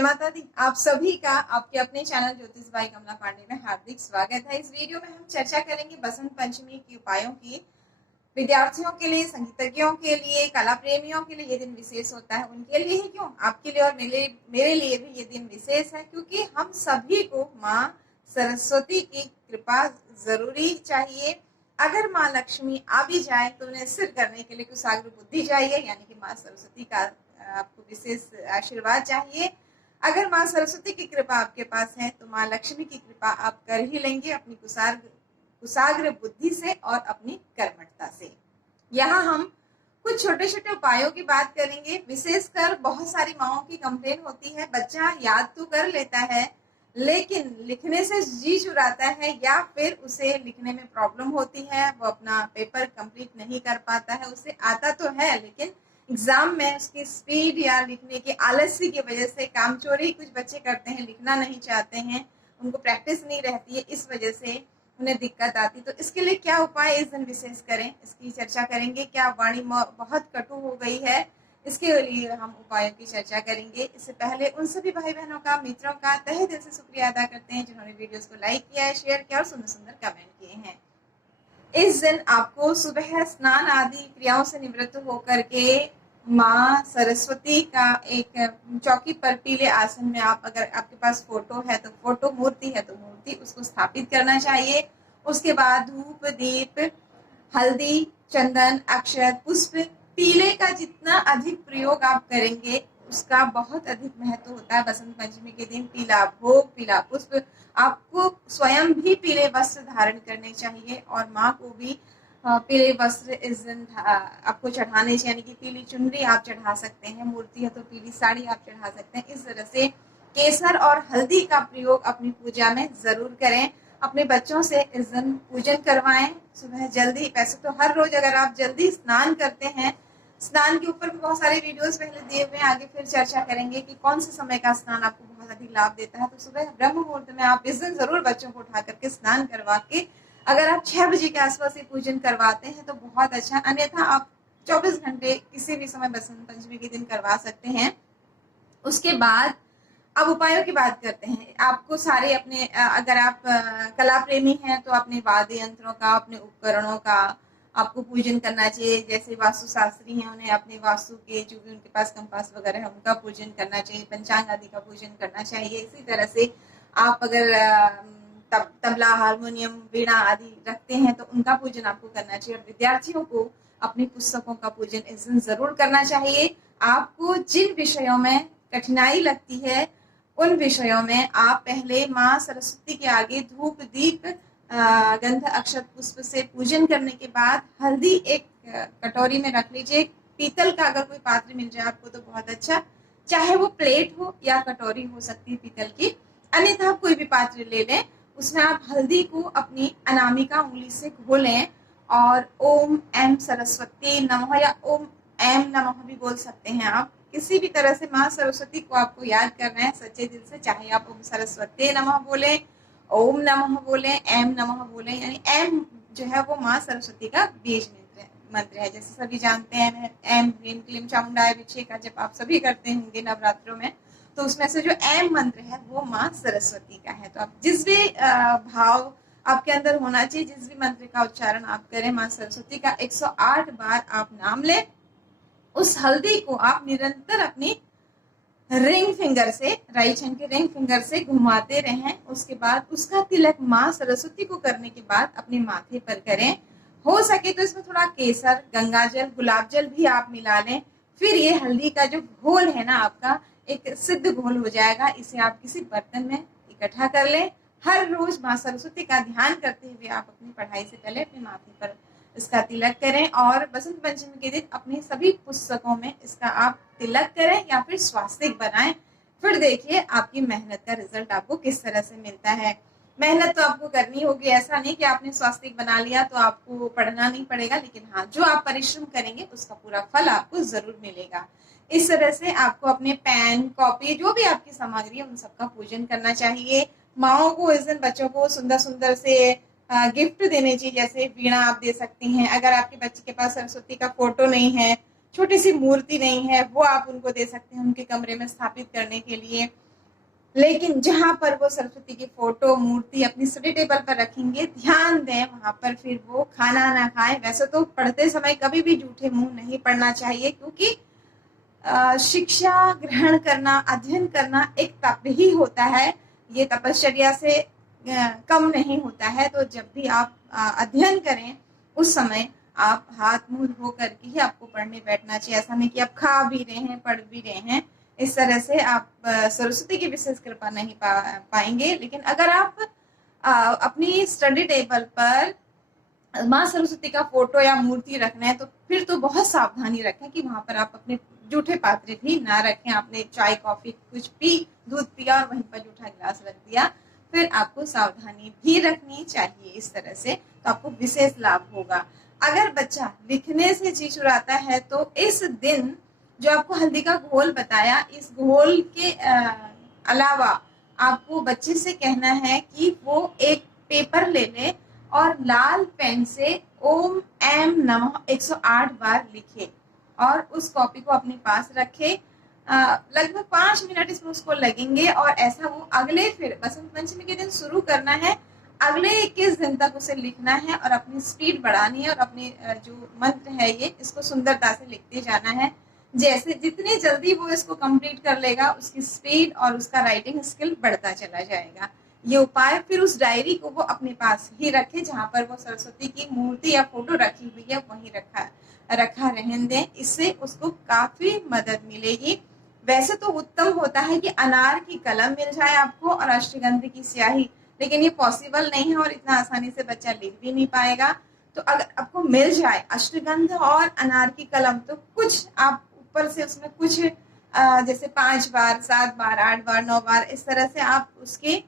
माता दी। आप सभी का आपके अपने चैनल ज्योतिष बाई कमला पांडे में हार्दिक स्वागत है। इस वीडियो में हम चर्चा करेंगे बसंत पंचमी के उपायों की। विद्यार्थियों के लिए, संगीतज्ञों के लिए, कला प्रेमियों के लिए ये दिन विशेष होता है। उनके लिए ही क्यों, आपके लिए और मेरे लिए भी ये दिन विशेष है, क्योंकि हम सभी को माँ सरस्वती की कृपा जरूरी चाहिए। अगर माँ लक्ष्मी आ भी जाए तो उन्हें स्थिर करने के लिए कुशाग्र बुद्धि चाहिए, यानी कि माँ सरस्वती का आपको विशेष आशीर्वाद चाहिए। अगर माँ सरस्वती की कृपा आपके पास है तो माँ लक्ष्मी की कृपा आप कर ही लेंगे अपनी कुशाग्र बुद्धि से और अपनी कर्मठता से। यहाँ हम कुछ छोटे छोटे उपायों की बात करेंगे। विशेषकर बहुत सारी माओं की कंप्लेन होती है, बच्चा याद तो कर लेता है लेकिन लिखने से जी चुराता है, या फिर उसे लिखने में प्रॉब्लम होती है, वो अपना पेपर कंप्लीट नहीं कर पाता है। उसे आता तो है लेकिन एग्जाम में उसकी स्पीड या लिखने के आलस्य की वजह से, कामचोरी कुछ बच्चे करते हैं, लिखना नहीं चाहते हैं, उनको प्रैक्टिस नहीं रहती है, इस वजह से उन्हें दिक्कत आती। तो इसके लिए क्या उपाय इस दिन विशेष करें, इसकी चर्चा करेंगे। क्या वाणी बहुत कटु हो गई है, इसके लिए हम उपायों की चर्चा करेंगे। इससे पहले उन सभी भाई बहनों का, मित्रों का तहे दिल से शुक्रिया अदा करते हैं जिन्होंने वीडियोस को लाइक किया है, शेयर किया और सुंदर सुंदर कमेंट किए हैं। इस दिन आपको सुबह स्नान आदि क्रियाओं से निवृत्त होकर के माँ सरस्वती का एक चौकी पर पीले आसन में, आप अगर आपके पास फोटो है तो फोटो, मूर्ति है तो मूर्ति, उसको स्थापित करना चाहिए। उसके बाद धूप, दीप, हल्दी, चंदन, अक्षत, पुष्प, पीले का जितना अधिक प्रयोग आप करेंगे उसका बहुत अधिक महत्व होता है। बसंत पंचमी के दिन पीला भोग, पीला पुष्प, आपको स्वयं भी पीले वस्त्र धारण करने चाहिए और माँ को भी पीले वस्त्र इस दिन आपको चढ़ाने चाहिए, यानी कि पीली चुनरी आप चढ़ा सकते हैं, मूर्ति है तो पीली साड़ी आप चढ़ा सकते हैं। इस तरह से केसर और हल्दी का प्रयोग अपनी पूजा में जरूर करें। अपने बच्चों से इस दिन पूजन करवाएं सुबह जल्दी। वैसे तो हर रोज अगर आप जल्दी स्नान करते हैं, स्नान के ऊपर भी बहुत सारे वीडियोस पहले दिए हुए हैं, आगे फिर चर्चा करेंगे कि कौन से समय का स्नान आपको बहुत अधिक लाभ देता है। तो सुबह ब्रह्म मुहूर्त में आप इस दिन जरूर बच्चों को उठा करके स्नान करवा के, अगर आप 6 बजे के आसपास ही पूजन करवाते हैं तो बहुत अच्छा। अन्यथा आप 24 घंटे किसी भी समय बसंत पंचमी के दिन करवा सकते हैं। उसके बाद अब उपायों की बात करते हैं। आपको सारे अपने, अगर आप कला प्रेमी हैं तो अपने वाद्य यंत्रों का, अपने उपकरणों का आपको पूजन करना चाहिए। जैसे वास्तु शास्त्री हैं, उन्हें अपने वास्तु के जो भी उनके पास कंपास वगैरह है उनका पूजन करना चाहिए, पंचांग आदि का पूजन करना चाहिए। इसी तरह से आप अगर तबला, हारमोनियम, वीणा आदि रखते हैं तो उनका पूजन आपको करना चाहिए। और विद्यार्थियों को अपनी पुस्तकों का पूजन इस दिन जरूर करना चाहिए। आपको जिन विषयों में कठिनाई लगती है उन विषयों में आप पहले माँ सरस्वती के आगे धूप, दीप, गंध, अक्षत, पुष्प से पूजन करने के बाद हल्दी एक कटोरी में रख लीजिए। पीतल का अगर कोई पात्र मिल जाए आपको तो बहुत अच्छा, चाहे वो प्लेट हो या कटोरी हो सकती है पीतल की, अन्यथा आप कोई भी पात्र ले लें। उसमें आप हल्दी को अपनी अनामिका उंगली से घोलें और ओम एम सरस्वती नमः या ओम एम नमः भी बोल सकते हैं। आप किसी भी तरह से माँ सरस्वती को आपको याद करना है सच्चे दिल से, चाहे आप ओम सरस्वती नमः बोले, ओम नमः बोले, एम नमः बोले, यानी एम जो है वो माँ सरस्वती का बीज मंत्र है। जैसे सभी जानते हैं एम ह्रीम क्लीम चामुंडाय विचे का जब आप सभी करते होंगे नवरात्रों में, तो उसमें से जो एम मंत्र है वो माँ सरस्वती का है। तो आप जिस भी भाव आपके अंदर होना चाहिए, जिस भी मंत्र का उच्चारण आप करें, माँ सरस्वती का 108 बार आप नाम लें। उस हल्दी को आप निरंतर अपनी रिंग फिंगर से, राइट हैंड के रिंग फिंगर से घुमाते रहें। उसके बाद उसका तिलक माँ सरस्वती को करने के बाद अपने माथे पर करें। हो सके तो इसमें थोड़ा केसर, गंगा जल, गुलाब जल भी आप मिला लें। फिर ये हल्दी का जो घोल है ना आपका, एक सिद्ध घोल हो जाएगा। इसे आप किसी बर्तन में इकट्ठा कर लें। हर रोज माँ सरस्वती का ध्यान करते हुए आप अपनी पढ़ाई से पहले अपने माथे पर इसका तिलक करें और बसंत पंचमी के दिन अपनी सभी पुस्तकों में इसका आप तिलक करें या फिर स्वास्तिक बनाएं। फिर देखिए आपकी मेहनत का रिजल्ट आपको किस तरह से मिलता है। मेहनत तो आपको करनी होगी, ऐसा नहीं कि आपने स्वास्तिक बना लिया तो आपको पढ़ना नहीं पड़ेगा, लेकिन हाँ, जो आप परिश्रम करेंगे उसका पूरा फल आपको जरूर मिलेगा। इस तरह से आपको अपने पेन, कॉपी, जो भी आपकी सामग्री है उन सबका पूजन करना चाहिए। माओ को इस दिन बच्चों को सुंदर सुंदर से गिफ्ट देने चाहिए। जैसे वीणा आप दे सकती हैं, अगर आपके बच्चे के पास सरस्वती का फोटो नहीं है, छोटी सी मूर्ति नहीं है, वो आप उनको दे सकते हैं उनके कमरे में स्थापित करने के लिए। लेकिन जहां पर वो सरस्वती की फोटो मूर्ति अपनी स्टडी टेबल पर रखेंगे, ध्यान दें वहां पर फिर वो खाना ना खाएं। वैसे तो पढ़ते समय कभी भी जूठे मुंह नहीं पढ़ना चाहिए, क्योंकि शिक्षा ग्रहण करना, अध्ययन करना एक तप ही होता है, ये तपश्चर्या से कम नहीं होता है। तो जब भी आप अध्ययन करें उस समय आप हाथ मुंह धो करके ही आपको पढ़ने बैठना चाहिए। ऐसा नहीं कि आप खा भी रहे हैं पढ़ भी रहे हैं, इस तरह से आप सरस्वती की विशेष कृपा नहीं पाएंगे। लेकिन अगर आप अपनी स्टडी टेबल पर माँ सरस्वती का फोटो या मूर्ति रखना है तो फिर तो बहुत सावधानी रखें कि वहां पर आप अपने जूठे पात्र भी ना रखें। आपने चाय कॉफी कुछ पी, दूध पिया और वहीं पर जूठा गिलास रख दिया, फिर आपको सावधानी भी रखनी चाहिए। इस तरह से तो आपको विशेष लाभ होगा। अगर बच्चा लिखने से जी चुराता है तो इस दिन जो आपको हल्दी का घोल बताया, इस घोल के अलावा आपको बच्चे से कहना है कि वो एक पेपर ले ले और लाल पेन से ओम एम नमः 108 बार लिखे और उस कॉपी को अपने पास रखे। लगभग 5 मिनट इसमें उसको लगेंगे और ऐसा वो अगले फिर बसंत पंचमी के दिन शुरू करना है। अगले 21 दिन तक उसे लिखना है और अपनी स्पीड बढ़ानी है और अपने जो मंत्र है ये इसको सुंदरता से लिखते जाना है। जैसे जितनी जल्दी वो इसको कंप्लीट कर लेगा उसकी स्पीड और उसका राइटिंग स्किल बढ़ता चला जाएगा। ये उपाय फिर उस डायरी को वो अपने पास ही रखे जहां पर वो सरस्वती की मूर्ति या फोटो रखी हुई है वहीं रखा रहने दें। इससे उसको काफी मदद मिलेगी। वैसे तो उत्तम होता है कि अनार की कलम मिल जाए आपको और अष्टगंध की स्याही, लेकिन ये पॉसिबल नहीं है और इतना आसानी से बच्चा लिख भी नहीं पाएगा। तो अगर आपको मिल जाए अष्टगंध और अनार की कलम तो कुछ आप ऊपर से उसमें कुछ जैसे 5 बार 7 बार 8 बार 9 बार इस तरह से आप उसके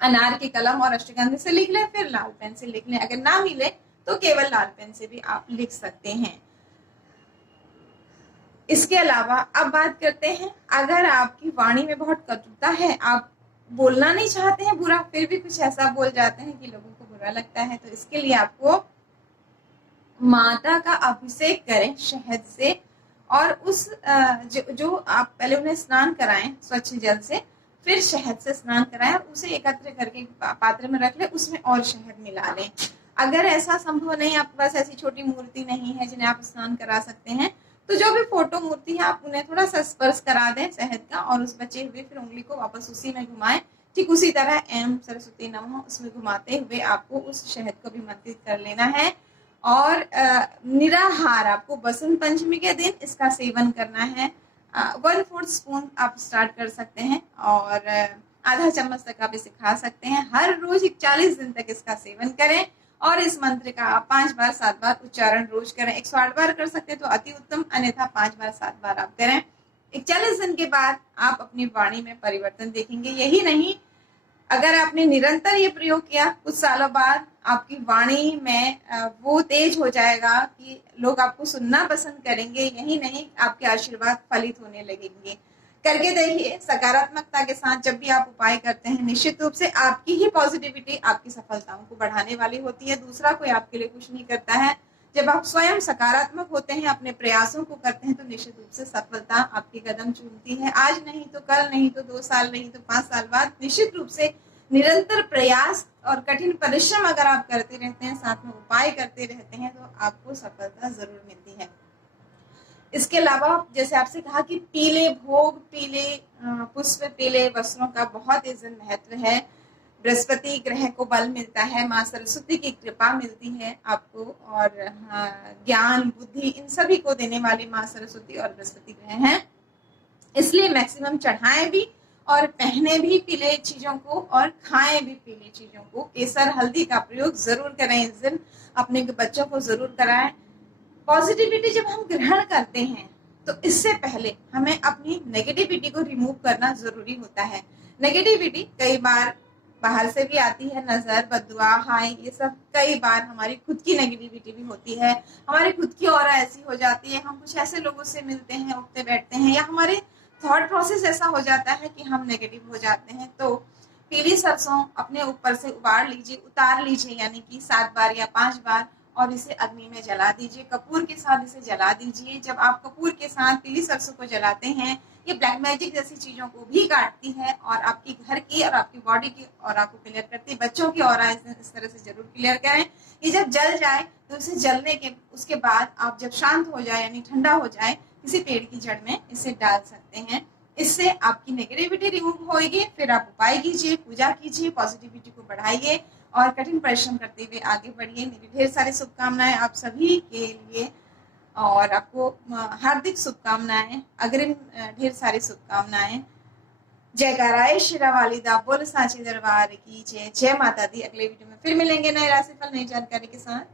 अनार की कलम और अष्टगंध से लिख लें, फिर लाल पेन से लिख लें। अगर ना मिले तो केवल लाल पेन से भी आप लिख सकते हैं। इसके अलावा अब बात करते हैं, अगर आपकी वाणी में बहुत कटुता है, आप बोलना नहीं चाहते हैं बुरा फिर भी कुछ ऐसा बोल जाते हैं कि लोगों को बुरा लगता है, तो इसके लिए आपको माता का अभिषेक करें शहद से और उस जो आप पहले उन्हें स्नान कराएं स्वच्छ जल से, फिर शहद से स्नान कराएं और उसे एकत्र करके पात्र में रख लें, उसमें और शहद मिला लें। अगर ऐसा संभव नहीं, आपके पास ऐसी छोटी मूर्ति नहीं है जिन्हें आप स्नान करा सकते हैं, तो जो भी फोटो मूर्ति है आप उन्हें थोड़ा सा स्पर्श करा दें शहद का और उस बचे हुए फिर उंगली को वापस उसी में घुमाएं। ठीक उसी तरह एम सरस्वती नमः उसमें घुमाते हुए आपको उस शहद को भी मंत्रित कर लेना है। और निराहार आपको बसंत पंचमी के दिन इसका सेवन करना है। 1/4 स्पून आप स्टार्ट कर सकते हैं और आधा चम्मच तक आप इसे खा सकते हैं। हर रोज 40 दिन तक इसका सेवन करें और इस मंत्र का आप 5 बार 7 बार उच्चारण रोज करें। 108 बार कर सकते हैं तो अति उत्तम, अन्यथा 5 बार 7 बार आप करें। 41 दिन के बाद आप अपनी वाणी में परिवर्तन देखेंगे। यही नहीं, अगर आपने निरंतर ये प्रयोग किया कुछ सालों बाद आपकी वाणी में वो तेज हो जाएगा कि लोग आपको सुनना पसंद करेंगे। यही नहीं, आपके आशीर्वाद फलित होने लगेंगे। करके देखिए, सकारात्मकता के साथ जब भी आप उपाय करते हैं निश्चित रूप से आपकी ही पॉजिटिविटी आपकी सफलताओं को बढ़ाने वाली होती है। दूसरा कोई आपके लिए कुछ नहीं करता है। जब आप स्वयं सकारात्मक होते हैं, अपने प्रयासों को करते हैं, तो निश्चित रूप से सफलता आपके कदम चूमती है। आज नहीं तो कल, नहीं तो 2 साल, नहीं तो 5 साल बाद, निश्चित रूप से निरंतर प्रयास और कठिन परिश्रम अगर आप करते रहते हैं, साथ में उपाय करते रहते हैं, तो आपको सफलता जरूर मिलती है। इसके अलावा जैसे आपसे कहा कि पीले भोग, पीले पुष्प, पीले वस्त्रों का बहुत ही महत्व है। बृहस्पति ग्रह को बल मिलता है, माँ सरस्वती की कृपा मिलती है आपको और ज्ञान बुद्धि इन सभी को देने वाली माँ सरस्वती और बृहस्पति ग्रह हैं। इसलिए मैक्सिमम चढ़ाएं भी और पहने भी पीले चीजों को और खाएं भी पीले चीजों को। केसर हल्दी का प्रयोग जरूर करें इस दिन, अपने बच्चों को जरूर कराएं। पॉजिटिविटी जब हम ग्रहण करते हैं तो इससे पहले हमें अपनी नेगेटिविटी को रिमूव करना जरूरी होता है। नेगेटिविटी कई बार बाहर से भी आती है, नजर, बददुआ, हाय, ये सब कई बार हमारी खुद की नेगेटिविटी भी होती है। हमारी खुद की ऑरा ऐसी हो जाती है, हम कुछ ऐसे लोगों से मिलते हैं, उठते बैठते हैं, या हमारे थॉट प्रोसेस ऐसा हो जाता है कि हम नेगेटिव हो जाते हैं। तो पीली सरसों अपने ऊपर से उतार लीजिए, यानी कि 7 बार या 5 बार, और इसे अग्नि में जला दीजिए। कपूर के साथ इसे जला दीजिए। जब आप कपूर के साथ पीली सरसों को जलाते हैं ये ब्लैक मैजिक जैसी चीजों को भी काटती है और आपकी घर की और आपकी बॉडी की और आपको क्लियर करती है। बच्चों की ऑरा इस तरह से जरूर क्लियर करें। ये जब जल जाए तो उसे जलने के उसके बाद आप जब शांत हो जाए यानी ठंडा हो जाए, किसी पेड़ की जड़ में इसे डाल सकते हैं। इससे आपकी नेगेटिविटी रिमूव होगी। फिर आप उपाय कीजिए, पूजा कीजिए, पॉजिटिविटी को बढ़ाइए और कठिन परिश्रम करते हुए आगे बढ़िए। मेरी ढेर सारी शुभकामनाएं आप सभी के लिए और आपको हार्दिक शुभकामनाएं, अग्रिम ढेर सारी शुभकामनाएं। जयकाराय शेरा वालिदा, बोल सांची दरबार की जय। जय माता दी। अगले वीडियो में फिर मिलेंगे नए राशिफल नई जानकारी के साथ।